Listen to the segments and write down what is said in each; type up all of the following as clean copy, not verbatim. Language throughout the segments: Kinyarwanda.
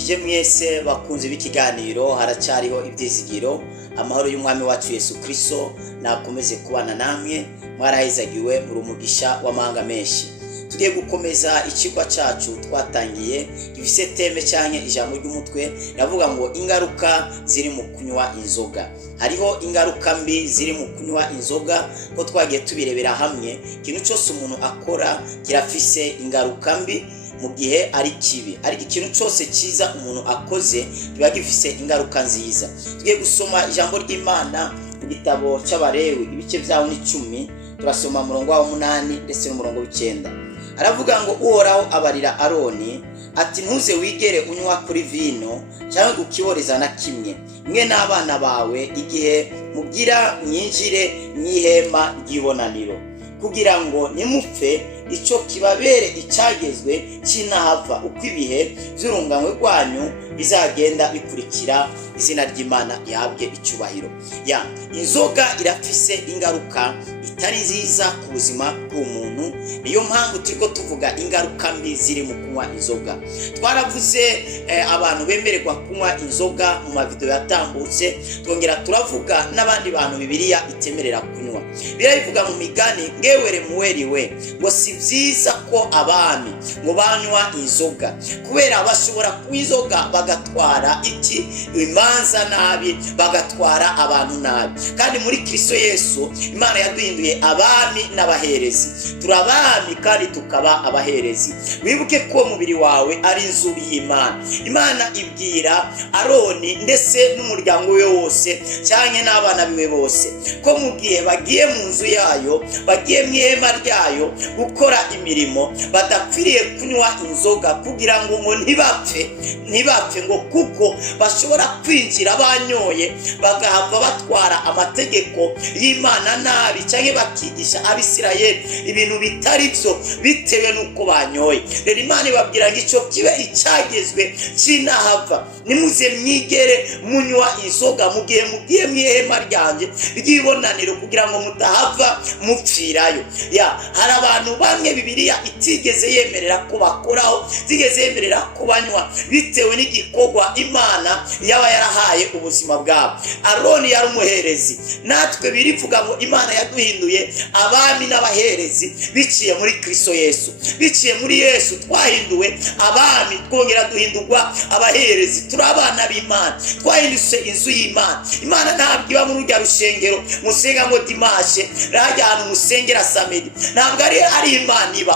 ndabaramukije mwese bakunze b'ikiganiro haracyariho ibyizigiro. Amahoro y'umwami wacu Yesu Kristo nakomeze kubana namwe, mwarahizagiwe muri umugisha w'amahanga menshi. Tugiye gukomeza ikigwa cyacu twatangiye gifise teme cyane ijambo ry'umutwe navuga ngo ingaruka ziri mu kunywa inzoga. Hariho ingaruka mbi ziri mu kunywa inzoga ko twagiye tubirebera hamwe. Ikintu cyose umuntu akora kirafise ingaruka mbi mu gihe ari kibi, ariko ikintu cyose cyiza umuntu akoze kiba gifise ingaruka nziza. Tugiye gusoma ijambo ry'Imana mu gitabo cy'Abalewi ibice byaho ni 10, turasoma umurongo wa 8 ndetse n'umurongo w'9. Aravuga ngo uhoraho abarira Aroni ati ntuze wigere unywa kuri vino cyangwa gukiboreza na kimwe mwe n'abana bawe igihe mugira mwinjire mwihema ry'ibonaniro, kugira ngo nimupfe icyo kibabere icyagezwe kinahava uko ibihe by'urunganywe rwanyu bizagenda bikurikira. Izina ry'Imana yahabwe icyubahiro. Inzoga irafise ingaruka itari nziza ku buzima bw'umuntu. Niyo mpamvu turiko tuvuga ingaruka mbi ziri mu kunywa inzoga. Twaravuze abantu bemererwa kunywa inzoga mu mavideo yatambutse, twongera turavuga n'abandi bantu Bibiliya itemerera kunywa. Biravuga mu migani ngewere muweriwe ngo si byiza ko abami ngo banywa inzoga, kubera bashobora kunywa inzoga bagatwara imanza nabi, bagatwara abantu nabi. Kandi muri Kristo Yesu Imana yaduhinduye abami n'abaherezi. Turabami kandi tukaba abaherezi. Wibuke ko mubiri wawe ari inzu y'Imana. Imana ibwira Aroni ndetse n'umuryango we wose cyane n'abana biwe bose ko mu gihe bagiye mu nzu yayo, bagiye mu ihema ryayo gukora imirimo, badakwiriye kunywa inzoga kugira ngo ntibapfe ngo kuko bashobora kwinjira banyoye bagahava batwara amategeko y'Imana nabi cyangwa bakigisha Abisirayeli ibintu bitari byo bitewe nuko banyoye. Rero Imana ibabwira ngo icyo kibe icyagezwe kinahava, nimuze mwigere munywa inzoga mu gihe mugiye mu ihema ryanjye ry'ibonaniro kugira ngo mutahava mupfirayo. Hari abantu bamwe Bibiliya itigeze yemerera ko bakoraho, itigeze yemerera ko banywa bitewe n'igikorwa Imana yaba yarahaye ubuzima bwabo. Aroni yari umuherezi, natwe birivuga ngo Imana yaduhinduye abami n'abaherezi biciye muri Kristo Yesu. Biciye muri Yesu twahinduwe abami, twongera duhindurwa abaherezi. Turi abana b'Imana, twahindutse inzu y'Imana. Imana ntabwo iba muri urya rushengero musenga ngo dimashe rajya ahantu musengera samedi, ntabwo ari Imana iba.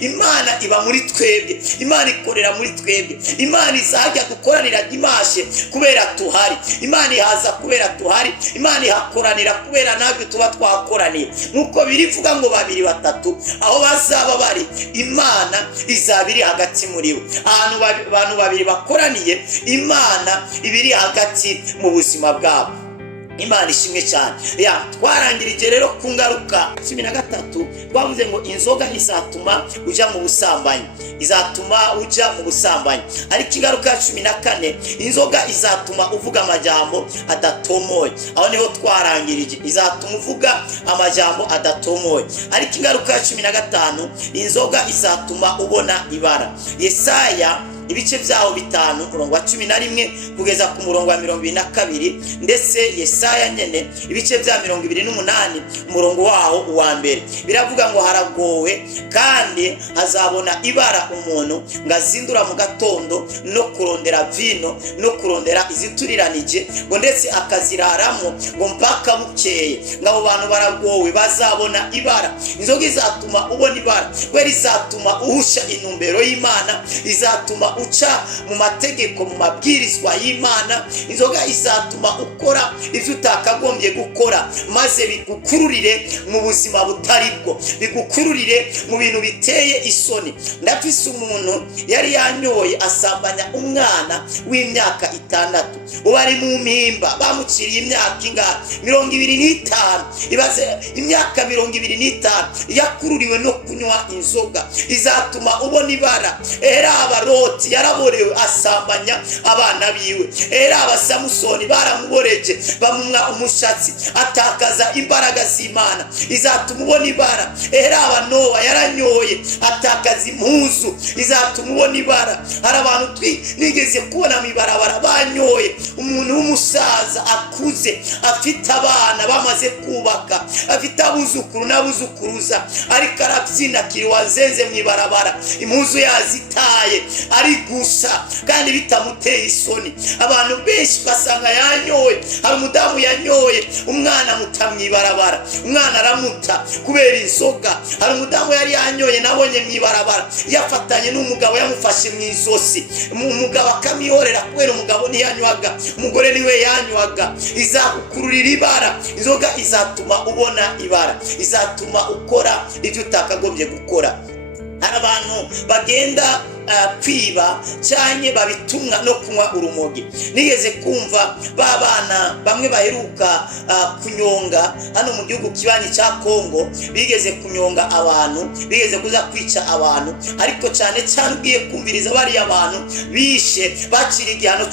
Imana iba muri twebwe, Imana ikorera muri twebwe. Imana izajya dukoranira dimashe kubera tuhari, Imana ihaza kubera tuhari, Imana ihakoranira kubera nabyo tuba twakoraniye. Nkuko birivuga ngo 2 batatu aho bazaba bari, Imana izaba iri hagati muri bo. Ahantu abantu 2 bakoraniye, Imana ibiri hagati mu buzima bwabo. Imana ishimwe cyane. Twarangirije rero ku ngaruka 13 twavuze ngo inzoga izatuma uja mu busambanyi, izatuma uja mu busambanyi. Ariko ingaruka ya 14 inzoga izatuma uvuga amajambo adatomoye. Aho niho twarangirije, izatuma uvuga amajambo adatomoye. Ariko ingaruka ya 15 inzoga izatuma ubona ibara. Yesaya ibice byaho 5 umurongo wa 11 kugeza ku murongo wa 22, ndetse Yesaya nyene ibice bya 28 umurongo waho wa mbere biravuga ngo haragowe kandi hazabona ibara umuntu ngazindura mu gatondo no kurondera vino no kurondera izituriranije ngo ndetse akaziraramo ngo mpaka bukeye. Ngabo bantu baragowe bazabona ibara. Inzoga izatuma ubona ibara, kweri izatuma uhusha intumbero y'Imana, izatuma uca mu mategeko mu mabwirizwa y'Imana. Inzoga izatuma ukora ivyo utakagombye gukora, maze bigukururire mu buzima butari bwo, bigukururire mu bintu biteye isoni. Ndafise umuntu yari yanyoye asambanya umwana w'imyaka 6, ubari mu mpimba bamuciriye imyaka ingahe 25. Ibaze imyaka 25 yakururiwe no kunywa inzoga. Izatuma ubona ibara. Era abaroti Loti yaraborewe asambanya abana biwe. Era abasamusoni baramuboreje bamumwa umushatsi atakaza imbaraga z'Imana izatuma ubona ibara. Era abanowa yaranyoye atakaza impuzu izatuma ubona ibara. Hari abantu nigeze kubona mu ibarabara banyoye, umuntu w'umusaza akuze afite abana bamaze kubaka, afite abuzukuru n'abuzukuruza, ariko arabyina kiriwanzenze mu ibarabara, impuzu yazitaye ari gusa kandi bitamuteye isoni. Abantu benshi basanga yanyoye. Hari umudamu yanyoye umwana muta mu ibarabara, umwana aramuta kubera inzoga. Hari umudamu yari yanyoye nabonye mu ibarabara yafatanye n'umugabo yamufashe mu izosi, umugabo akamihorera kubera umugabo ntiyanywaga, umugore niwe yanywaga. Izakukururira ibara. Inzoga izatuma ubona ibara, izatuma ukora ibyo utakagombye gukora. Hari abantu bagenda kwiba cyane babitumwa no kunywa urumogi. Nigeze kumva babana bamwe baheruka kunyonga hano mu gihugu kibanyi cya Kongo, bigeze kunyonga abantu, bigeze kuza kwica abantu, ariko cyane cyane ugiye kumviriza bari abantu bishe bacira igihano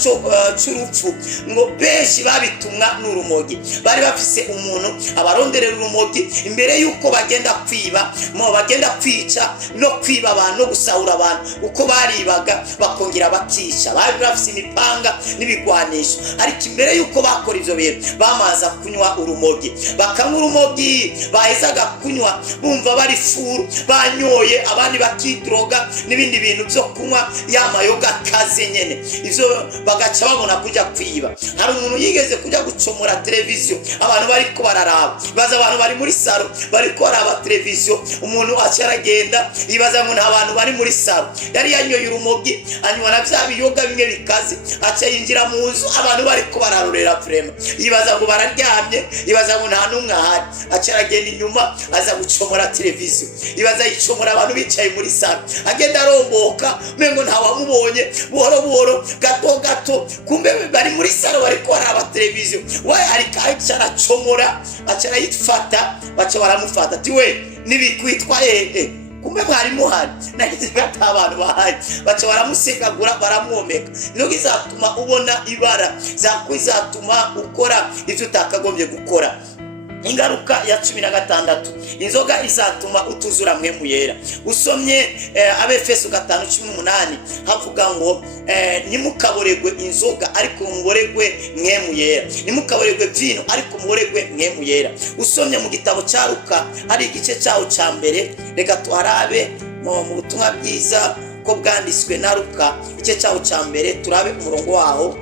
cy'urupfu, ngo benshi babitumwa n'urumogi. Bari bafise umuntu abaronderera urumogi imbere yuko bagenda kwiba, bagenda kwica no kwiba abantu no gusahura abantu uko baribaga bakongera bakica. Bari bafise imipanga n'ibigwanisho, ariko imbere yuko bakora ivyo bintu bamaza kunywa urumogi. Bakanywa urumogi, bahezaga kunywa bumva bari furu, banyoye, abandi bakidroga n'ibindi bintu byo kunywa yamayoga kaze nyene. Ivyo bagaca babona kujya kwiba. Hari umuntu yigeze kujya gucomora televiziyo, abantu bariko bararaba, baza abantu bari muri salo bariko baraba televiziyo, umuntu acaragenda yibaza ngo nta bantu bari muri salo. Yari yanyoye urumogi, anywa na bya biyoga bimwe bikaze, aca yinjira mu nzu abantu bariko bararorera frema, yibaza ngo bararyamye, yibaza ngo nta numwe ahari. Acaragenda inyuma aza gucomora televiziyo, yibaza yicomora abantu bicaye muri salo, agenda aromboka mengo nta wamubonye, buhoro buhoro gato gato kumbe bari muri salo bariko baraba televiziyo. We ariko acaracomora, acarayifata, baca baramufata ati we nibikwitwa kumbe mwari muhari nagize gata abantu bahari, baca baramusegagura baramwomeka. Inzoga izatuma ubona ibara, izatuma ukora ivyo utakagombye gukora. Ingaruka ya 16, inzoga izatuma utuzura mpemu yera. Usomye Abefeso 5:18 havuga ngo nimukaboregwe inzoga ariko muboregwe mpemu yera, nimukaboregwe vino ariko muboregwe mpemu yera. Usomye mu gitabo cya Luka hari igice cyawo cya mbere, reka tuharabe mu butumwa bwiza ko bwanditswe na Luka igice cyawo cya mbere, turabe umurongo waho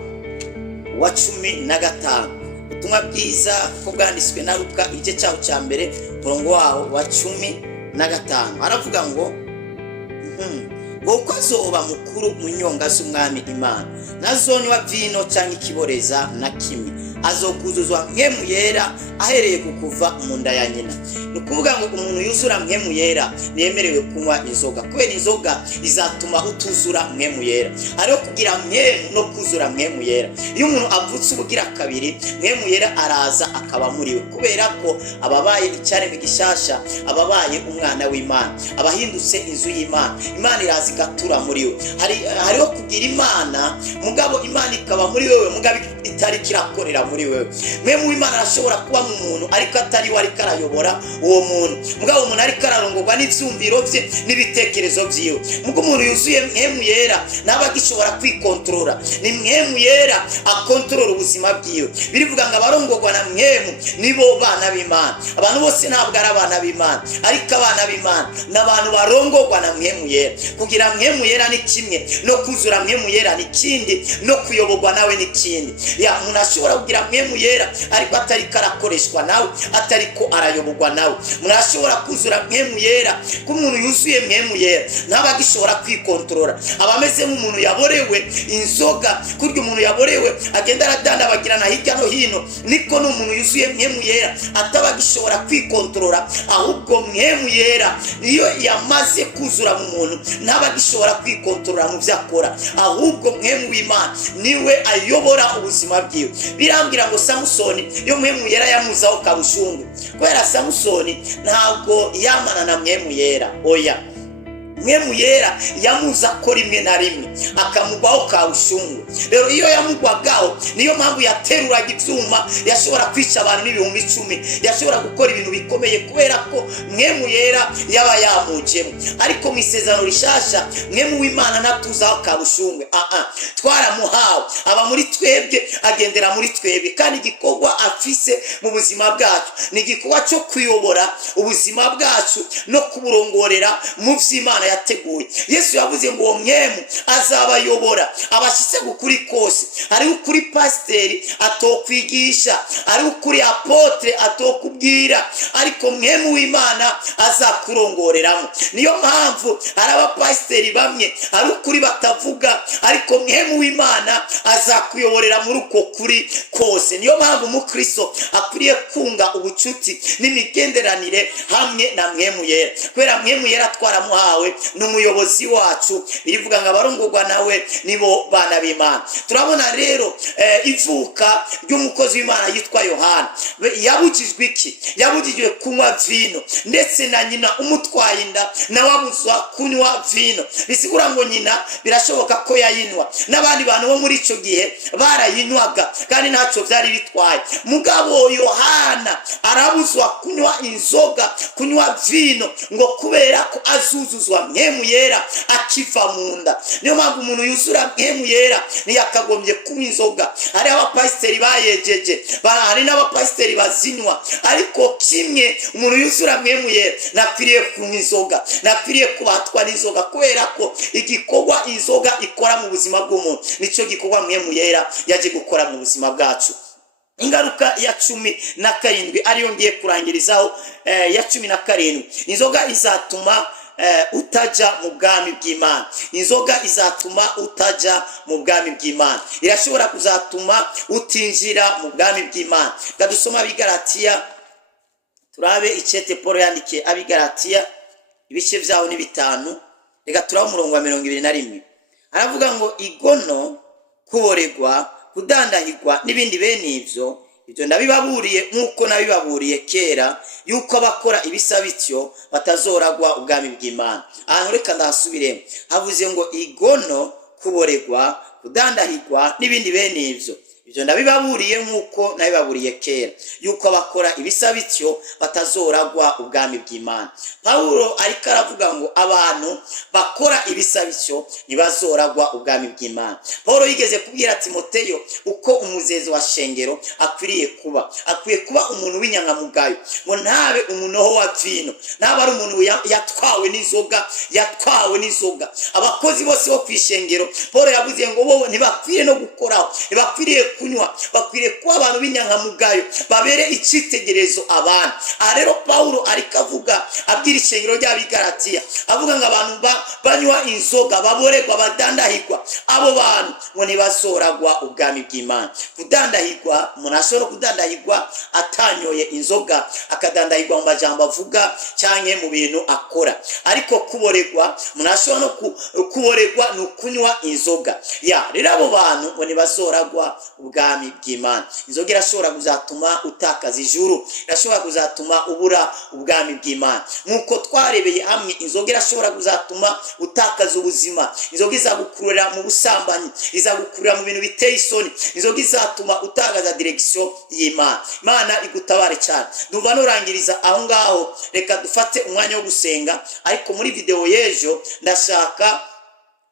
wa 15. Ubutumwa bwiza ko bwanditswe na Luka igice cyawo cya mbere umurongo waho wa 15. Aravuga ngo uko azoba mukuru mu nyonga z'umwami Imana, ntazonywa vino cyangwa ikiboreza na kimwe, azokuzuzwa mpemu yera ahereye kukuva mu nda ya nyina. Nukuvuga ngo umuntu yuzura mpemu yera nemerewe kunywa inzoga, kubera inzoga izatuma utuzura mpemu yera. Hariho kugira mpemu no kuzura mpemu yera. Iyo umuntu avutse ubugira kabiri, mpemu yera araza akaba muri we, kubera ko ababaye icyaremwe gishasha, ababaye umwana w'Imana, abahindutse inzu y'Imana. Imana iraza igatura muri we. Hariho kugira Imana mugabo Imana ikaba muri wewe, mugabo itari kirakorera muri wewe. Mpemu w'Imana arashobora kuba mu muntu ariko atari we ariko arayobora uwo muntu, mugabo umuntu ariko ararongorwa n'ivyumviro vye n'ibitekerezo vyiwe. Mugo umuntu yuzuye mpemu yera naba gishobora kwikontrola, ni mpemu yera akontrola ubuzima bwiwe. Birivuga ngo abarongorwa na mpemu nibo bana b'Imana. Abantu bose ntabwo ari abana b'Imana, ariko abana b'Imana n'abantu barongorwa na mpemu yera. Kugira mpemu yera ni kimwe, no kuzura mpemu yera ni kindi, no kuyoborwa nawe ni kindi. Ya umuntu ashobora kugira mpemu yera ariko atari karakoreshwa nawe, atari ko arayoborwa nawe. Umuntu ashobora kuzura mpemu yera, ko umuntu yuzuye mpemu yera ntaba gishobora kwikontrola, abameze nk'umuntu yaborewe inzoga. Kurya umuntu yaborewe agenda aradandabagirana hirya no hino, niko n'umuntu yuzuye mpemu yera ataba gishobora kwikontrola, ahubwo mpemu yera iyo yamaze kuzura mu muntu ntaba gishobora kwikontrola mu vyakora, ahubwo mpemu w'Imana niwe ayobora ubuzima bwiwe. Birambwira ngo Samusoni iyo mpemu yera yamuzaho kabushungu, kubera Samusoni ntabwo yamana na mpemu yera. Oya, mwemu yera yamuza ko rimwe na rimwe akamugwaho ka bushungu. Rero iyo yamugwagaho niyo mpamvu yateruraga ivyuma, yashobora kwica abantu n'ibihumbi 10, yashobora gukora ibintu bikomeye kubera ko mwemu yera yaba yamujemo. Ariko mu isezerano rishasha mwemu w'Imana natuzaho ka bushungu, twaramuhawe, aba muri twebwe, agendera muri twebwe, kandi igikorwa afise mu buzima bwacu ni igikorwa cyo kuyobora ubuzima bwacu no kuburongorera mu vy'Imana yateguye. Yesu yavuze ngo uwo mwemu azabayobora abashitse gukuri kose. Ari ukuri pasiteri atokwigisha, ari ukuri apotre atokubwira, ariko mwemu w'Imana azakurongoreramo. Niyo mpamvu ari abapasiteri bamwe ari ukuri batavuga, ariko mwemu w'Imana azakuyoborera muri uko kuri kose. Niyo mpamvu umukristo akwiriye kunga ubucuti n'imigenderanire hamwe na mwemu yera, kubera mwemu yera twaramuhawe n'umuyobozi wacu. Birivuga ngo abarongorwa nawe nibo bana b'Imana. Turabona rero ivuka ry'umukozi w'Imana yitwa Yohana. Yabujijwe iki? Yabujijwe kunywa vino, ndetse na nyina umutwaye inda nawe abuzwa kunywa vino. Bisigura ngo nyina birashoboka ko yayinywa, n'abandi bantu bo muri ico gihe barayinywaga kandi ntacyo byari bitwaye. Mugabo Yohana arabuzwa kunywa inzoga, kunywa vino, ngo kubera ko azuzuzwa mwemu yera akiva mu nda. Niyo mpamvu umuntu yuzura mwemu yera ntiyakagombye kunywa inzoga. Hari abapasiteri bayejeje, hari n'abapasiteri bazinywa, ariko kimwe umuntu yuzura mwemu yera nakwiriye kunywa inzoga, nakwiriye kubatwa n'inzoga, kubera ko igikorwa inzoga ikora mu buzima bw'umuntu nico gikorwa mwemu yera yaje gukora mu buzima bwacu. Ingaruka ya 17 ariyo ngiye kurangirizaho, ya 17. Inzoga izatuma utaja mu bwami bw'Imana. Inzoga izatuma utaja mu bwami bw'Imana, irashobora kuzatuma utinjira mu bwami bw'Imana. Kadusoma abigalatiya, turabe icete Paul yandikiye abigalatiya ibice vyaho ni 5. Reka turaho umurongo wa 21. Aravuga ngo igono, kuboregwa, kudandahirwa n'ibindi bene ivyo ndabibaburiye nk'uko nabibaburiye kera, yuko abakora ibisa bityo batazoragwa ubwami bw'Imana. Ahantu reka ndahasubiremo, havuze ngo igono, kuboregwa, kudandahirwa n'ibindi bene ivyo ndabibaburiye nk'uko nabibaburiye kera, yuko abakora ibisa bityo batazoragwa ubwami bw'Imana. Paulo ariko aravuga ngo abantu bakora ibisa bityo ntibazoragwa ubwami bw'Imana. Paulo yigeze kubwira Timoteyo uko umuzezi wa shengero akwiye kuba umuntu w'inyangamugayo, ngo ntabe umunoho wa vino, ntabe ari umuntu yatwawe n'inzoga. Abakozi bose bo kwishengero Paulo yavuze ngo bo ntibakwiriye no gukoraho, ntibakwiriye kunywa, bakwiriye kuba abantu b'inyangamugayo babere icitegerezo abantu. Aha rero Paulo ariko avuga abwira ishengero ry'abigalatiya, avuga ngo abantu banywa inzoga, baboregwa, badandahirwa, abo bantu ngo ntibazoragwa ubwami bw'Imana. Kudandahirwa, umuntu ashobora kudandahirwa atanyoye inzoga, akadandahirwa mu majambo avuga cyangwa mu bintu akora. Ariko kuboregwa, umuntu ashobora no kuboregwa no kunywa inzoga. Rero abo bantu ngo ntibazoragwa ubwami bw'Imana. Inzoga irashobora kuzatuma utakaza ijuru, irashobora kuzatuma ubura ubwami bw'Imana. Nkuko twarebeye hamwe, inzoga irashobora kuzatuma utakaza ubuzima. Inzoga izagukurura mu busambanyi, izagukurura mu bintu biteye isoni. Inzoga izatuma utakaza direction y'Imana. Imana igutabare cyane. Ndumva norangiriza aho ngaho, reka dufate umwanya wo gusenga. Ariko muri video y'ejo ndashaka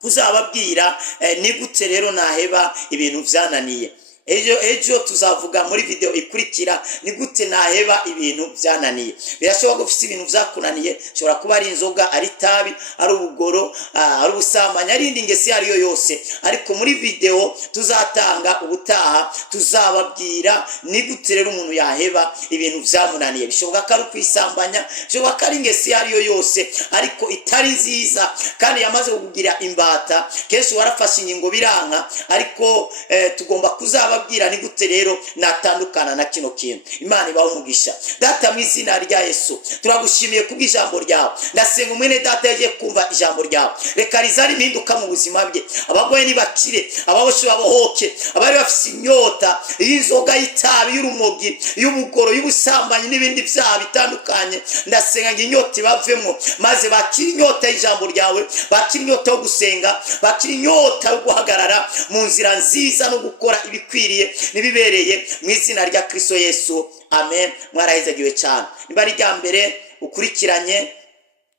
kuzababwira ni gute rero naheba ibintu vyananiye. Ejo tuzavuga muri video ikurikira ni gute naheba ibintu byananiye. Birashoboka gufite ibintu byakunaniye, shobora kuba ari inzoga, ari tabi, ari ubugoro, ari ubusamanya, ari indi ngesi ariyo yose. Ariko muri video tuzatanga ubutaha tuzababwira ni gute rero umuntu yaheba ibintu byamunaniye. Bishoboka ko ari kwisambanya, bishoboka ko ari ingesi ariyo yose ariko itari nziza kandi yamaze kugira imbata. Kenshi warafashe ingingo biranka, ariko tugomba kuzaba ndababwira ni gute rero natandukana na kino kintu. Imana ibaho umugisha. Data mu izina rya Yesu turagushimiye kubw'ijambo ryawe. Ndasenga umwene data yaje kumva ijambo ryawe, reka rizari impinduka mu buzima bwe. Abagoye nibakire, ababoshe babohoke, abari bafise inyota y'inzoga, y'itabi, y'urumogi, y'ubugoro, y'ubusambanyi n'ibindi byaha bitandukanye, ndasenga ngo inyota ibavemo maze bakire inyota y'ijambo ryawe, bakire inyota yo gusenga, bakire inyota yo guhagarara mu nzira nziza no gukora ibikwiriye nibibereye mu izina rya Kristo Yesu, amen. Mwarahezagiwe cyane. Niba ari rya mbere ukurikiranye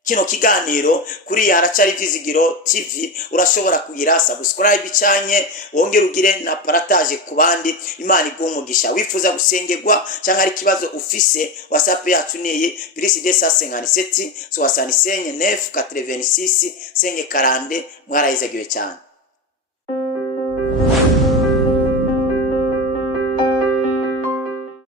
kino kiganiro kuri haracari Vyizigiro TV, urashobora kugira subscribe cyanye wongere ugire na partage ku bandi. Imana iguhe umugisha. Wifuza gusengerwa cyangwa ari kibazo ufise, WhatsApp yacu ni +257 65 9 86 540. Mwarahezagiwe cyane.